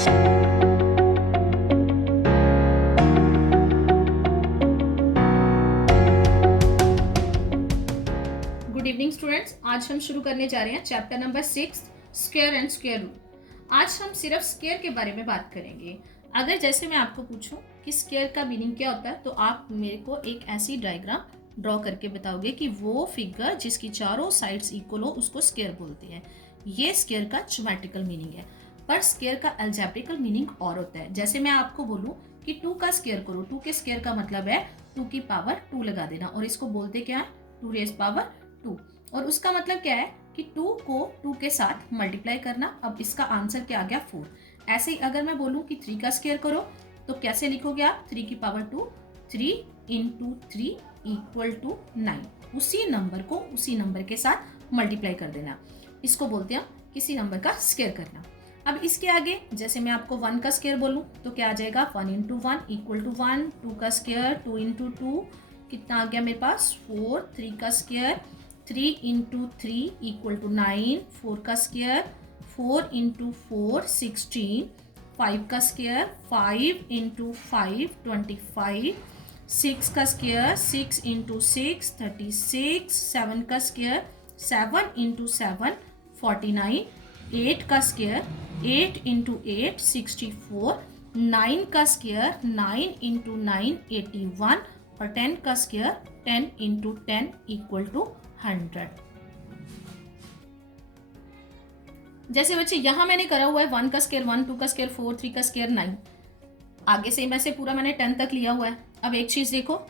Good evening students, आज हम शुरू करने जा रहे हैं chapter number 6 square and square root. आज हम सिर्फ स्क्वायर के बारे में बात करेंगे। अगर जैसे मैं आपको पूछूं कि स्क्वायर का मीनिंग क्या होता है तो आप मेरे को एक ऐसी डायग्राम ड्रॉ करके बताओगे कि वो फिगर जिसकी चारों साइड्स इक्वल हो उसको स्क्वायर बोलते हैं। ये स्क्वायर का ज्योमेट्रिकल मीनिंग है, पर स्क्वायर का अलजेब्रिकल मीनिंग और होता है। जैसे मैं आपको बोलूँ कि 2 का स्क्वायर करो, 2 के स्क्वायर का मतलब है 2 की पावर 2 लगा देना, और इसको बोलते क्या है 2 रेज़ पावर 2। और उसका मतलब क्या है कि 2 को 2 के साथ मल्टीप्लाई करना। अब इसका आंसर क्या आ गया 4। ऐसे ही अगर मैं बोलूं कि 3 का स्क्वायर करो तो कैसे लिखोगे आप 3 की पावर 2, 3 इंटू 3 इक्वल टू 9। उसी नंबर को उसी नंबर के साथ मल्टीप्लाई कर देना, इसको बोलते हैं किसी नंबर का स्क्वायर करना। अब इसके आगे जैसे मैं आपको 1 का स्क्वायर बोलूं तो क्या आ जाएगा 1 इंटू 1 इक्वल टू 1। 2 का स्क्वायर 2 इंटू 2 कितना आ गया मेरे पास 4। 3 का स्क्वायर 3 इंटू 3 इक्वल टू 9। 4 का स्क्वायर 4 इंटू 4 16। 5 का स्क्वायर 5 इंटू 5 25। 6 का स्क्वायर 6 इंटू 6 36। 7 का स्क्वायर 7 इंटू 7 49। 8 का स्क्वायर 8 इंटू 8 64। 9 का स्क्वायर 9 इंटू 9 81। और 10 का स्क्वायर 10 इंटू 10 इक्वल टू 100। जैसे बच्चे यहां मैंने करा हुआ है 1 का स्क्वायर 1, 2 का स्क्वायर 4, 3 का स्क्वायर 9। आगे से मैं से पूरा मैंने 10 तक लिया हुआ है। अब एक चीज देखो,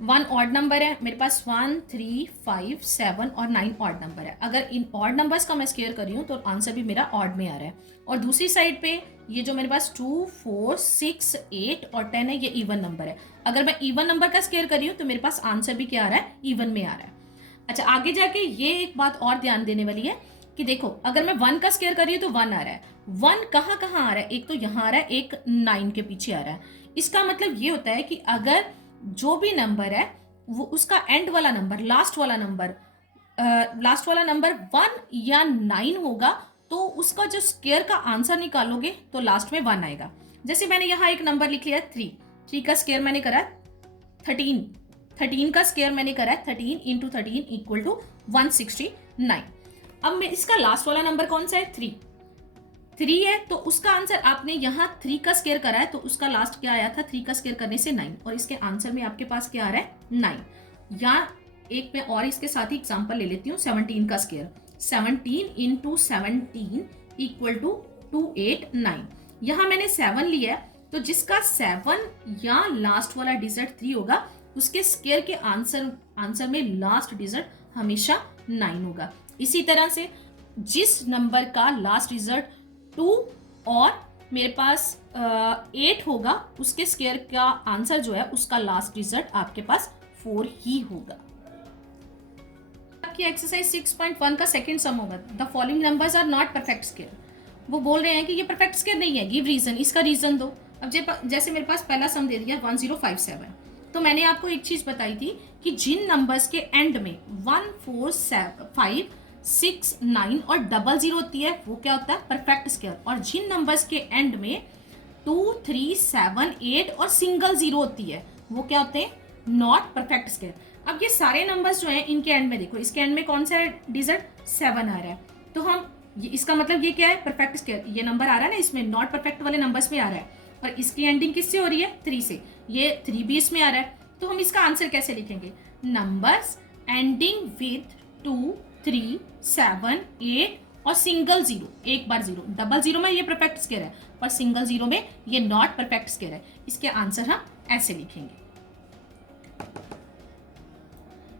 1 ऑड नंबर है मेरे पास, 1 3 5 7 और 9 ऑड नंबर है। अगर इन ऑड नंबर्स का मैं स्क्वायर कर रही हूँ तो आंसर भी मेरा ऑड में आ रहा है। और दूसरी साइड पे ये जो मेरे पास 2 4 6 8 और 10 है, ये इवन नंबर है। अगर मैं इवन नंबर का स्क्वायर कर रही हूँ तो मेरे पास आंसर भी क्या आ रहा है, इवन में आ रहा है। अच्छा, आगे जाके ये एक बात और ध्यान देने वाली है कि देखो अगर मैं 1 का स्क्वायर कर रही हूँ तो 1 आ रहा है। 1 कहाँ कहाँ आ रहा है, एक तो यहाँ आ रहा है, एक 9 के पीछे आ रहा है। इसका मतलब ये होता है कि अगर जो भी नंबर है वो उसका एंड वाला नंबर लास्ट वाला नंबर 1 या 9 होगा तो उसका जो स्क्वायर का आंसर निकालोगे तो लास्ट में 1 आएगा। जैसे मैंने यहाँ एक नंबर लिख लिया 3। 3 का स्क्वायर मैंने करा 13। 13 का स्क्वायर मैंने करा 13 इंटू 13 इक्वल टू 169। अब मैं इसका लास्ट वाला नंबर कौन सा है 3 है, तो उसका आंसर आपने यहाँ 3 का स्क्वायर करा है तो उसका लास्ट क्या आया था 3 का स्क्वायर करने से 9। और इसके आंसर में आपके पास क्या आ रहा है 9। या एक मैं और इसके साथ ही एग्जांपल ले लेती हूँ 17 का स्क्वायर 17 इंटू 17 इक्वल टू 289। यहाँ मैंने 7 लिया है तो जिसका 7 या लास्ट वाला डिजिट 3 होगा उसके स्क्वायर के आंसर में लास्ट डिजिट हमेशा 9 होगा। इसी तरह से जिस नंबर का लास्ट डिजिट 2 और मेरे पास 8 होगा उसके स्क्वायर का आंसर जो है उसका लास्ट डिजिट आपके पास 4 ही होगा। आपकी एक्सरसाइज 6.1 का सेकंड सम होगा, the following numbers are not perfect square. वो बोल रहे हैं कि ये परफेक्ट स्क्वायर नहीं है, गिव रीजन, इसका रीजन दो। अब जैसे मेरे पास पहला सम दे दिया 1057, तो मैंने आपको एक चीज बताई थी कि जिन नंबर्स के एंड में 1 4 5 6 9 और 00 होती है वो क्या होता है परफेक्ट स्क्वायर। और जिन नंबर्स के एंड में 2 3 7 8 और सिंगल 0 होती है वो क्या होते हैं नॉट परफेक्ट स्क्वायर। अब ये सारे नंबर्स जो हैं इनके एंड में देखो, इसके एंड में कौन सा डिजिट 7 आ रहा है, तो हम इसका मतलब ये क्या है परफेक्ट स्क्वायर। ये नंबर आ रहा है ना इसमें, नॉट परफेक्ट वाले नंबर्स में आ रहा है, और इसकी एंडिंग किससे हो रही है 3 से, ये 3 भी इसमें आ रहा है। तो हम इसका आंसर कैसे लिखेंगे, नंबर्स एंडिंग विथ 2 3 7 8 और सिंगल 0, एक बार 0, 00 में ये परफेक्ट स्क्वायर है पर सिंगल 0 में ये नॉट परफेक्ट स्क्वायर है। इसके आंसर हम ऐसे लिखेंगे।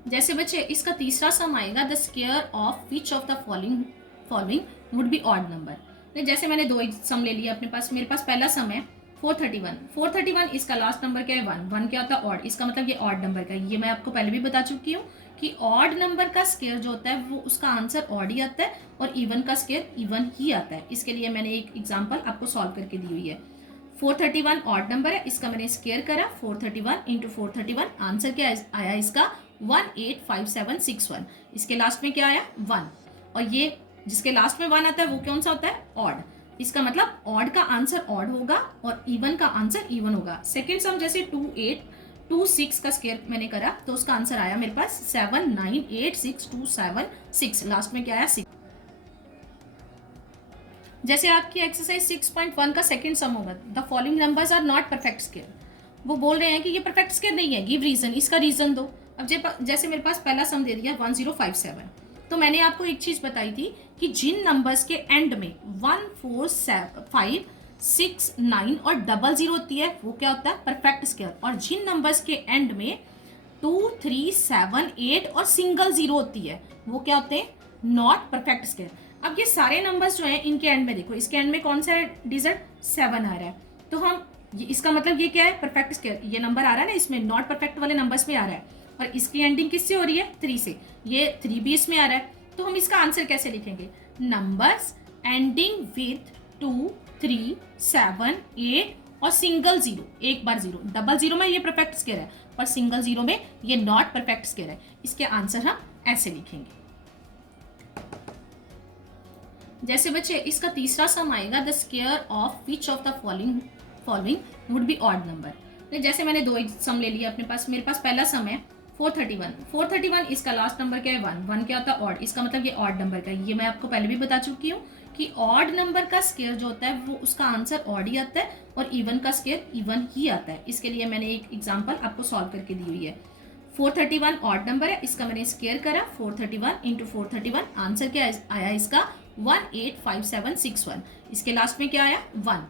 जैसे बच्चे इसका तीसरा सम आएगा, the square of which of the following would be odd number. जैसे मैंने 2 सम ले लिया अपने पास, मेरे पास पहला सम है 431। इसका लास्ट नंबर क्या है 1 क्या होता है ऑड, इसका मतलब ये ऑड नंबर का है। ये मैं आपको पहले भी बता चुकी हूँ कि ऑड नंबर का स्क्वायर जो होता है वो उसका आंसर ऑड ही आता है और इवन का स्क्वायर इवन ही आता है। इसके लिए मैंने एक एग्जांपल आपको सॉल्व करके दी हुई है। 431 ऑड नंबर है, इसका मैंने स्क्वायर करा 431 इंटू 431, आंसर क्या आया इसका 185761। इसके लास्ट में क्या आया 1, और ये जिसके लास्ट में 1 आता है वो कौन सा होता है ऑड। इसका मतलब ऑड का आंसर ऑड होगा और इवन का आंसर इवन होगा। सेकेंड सम जैसे 2 8 2 6 का स्क्वायर मैंने करा तो उसका आंसर आया मेरे पास 7 9 8 6 2 7 6, लास्ट में क्या आया 6। जैसे आपकी एक्सरसाइज 6.1 का सेकंड सम होगा, the following numbers are not perfect square. वो बोल रहे हैं कि ये परफेक्ट स्क्वायर नहीं है, गिव रीजन, इसका रीजन दो। अब जैसे मेरे पास पहला सम दे दिया 1057, तो मैंने आपको एक चीज बताई थी कि जिन नंबर्स के एंड में 1 4 5 6 9 और 00 होती है वो क्या होता है परफेक्ट स्क्वायर, और जिन नंबर्स के एंड में 2 3 7 8 और सिंगल जीरो होती है वो क्या होते हैं नॉट परफेक्ट स्क्वायर। अब ये सारे नंबर्स जो हैं इनके एंड में देखो, इसके एंड में कौन सा डिजिट 7 आ रहा है, तो हम इसका मतलब ये क्या है परफेक्ट स्क्वायर, ये नंबर आ रहा है ना इसमें नॉट परफेक्ट वाले नंबर्स में आ रहा है, और इसकी एंडिंग किससे हो रही है 3 से, ये 3 भी इसमें आ रहा है। तो हम इसका आंसर कैसे लिखेंगे, नंबर्स एंडिंग विथ 2 3 7 8 और सिंगल जीरो, एक बार जीरो, डबल जीरो में ये परफेक्ट स्क्वायर है और सिंगल जीरो में ये नॉट परफेक्ट स्क्वायर है। इसके आंसर हम ऐसे लिखेंगे। जैसे बच्चे इसका तीसरा सम आएगा, the square of which of the following would be odd number. तो जैसे मैंने दो सम ले लिया अपने पास, मेरे पास पहला सम है 431, इसका लास्ट नंबर क्या है 1 क्या होता है ऑड, इसका मतलब ये ऑड नंबर का है। ये मैं आपको पहले भी बता चुकी हूँ कि ऑड नंबर का स्क्वायर जो होता है वो उसका आंसर ऑड ही आता है और इवन का स्क्वायर इवन ही आता है। इसके लिए मैंने एक एग्जाम्पल आपको सॉल्व करके दी हुई है। 431 ऑड नंबर है, इसका मैंने स्क्वायर करा 431 इंटू 431, आंसर क्या आया इसका 185761। इसके लास्ट में क्या आया 1,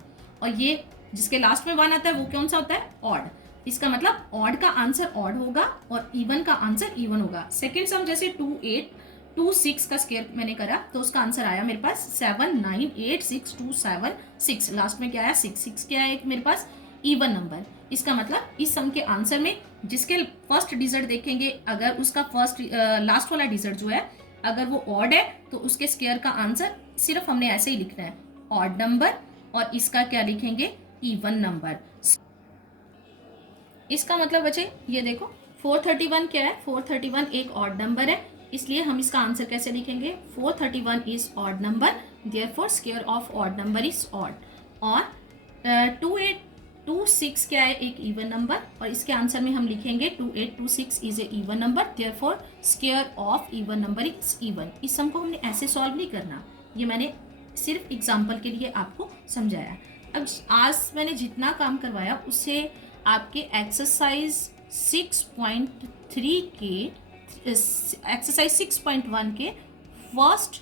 और ये जिसके लास्ट में 1 आता है वो कौन सा होता है ऑड, इसका मतलब ऑड का आंसर ऑड होगा और इवन का आंसर इवन होगा। सेकेंड सम जैसे 2 8 2 6 का स्क्वायर मैंने करा तो उसका आंसर आया मेरे पास 7 9 8 6 2 7 6, लास्ट में क्या आया 6 क्या है मेरे पास इवन नंबर। इसका मतलब इस सम के आंसर में जिसके फर्स्ट डिजिट देखेंगे, अगर उसका फर्स्ट लास्ट वाला डिजिट जो है अगर वो ऑड है तो उसके स्क्वायर का आंसर सिर्फ हमने ऐसे ही लिखना है ऑड नंबर, और इसका क्या लिखेंगे इवन नंबर। इसका मतलब बच्चे ये देखो 431 क्या है, 431 एक ऑड नंबर है, इसलिए हम इसका आंसर कैसे लिखेंगे 431 is odd number, therefore square of odd number is odd. और 2826 क्या है एक इवन नंबर, और इसके आंसर में हम लिखेंगे 2826 is a even number, therefore square of even number is even. इस सम को हमने ऐसे सॉल्व नहीं करना, ये मैंने सिर्फ एग्जाम्पल के लिए आपको समझाया। अब आज मैंने जितना काम करवाया उससे आपके एक्सरसाइज 6.3 के एक्सरसाइज 6.1 के फर्स्ट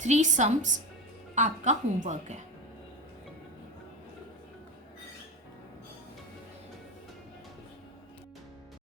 3 सम्स आपका होमवर्क है।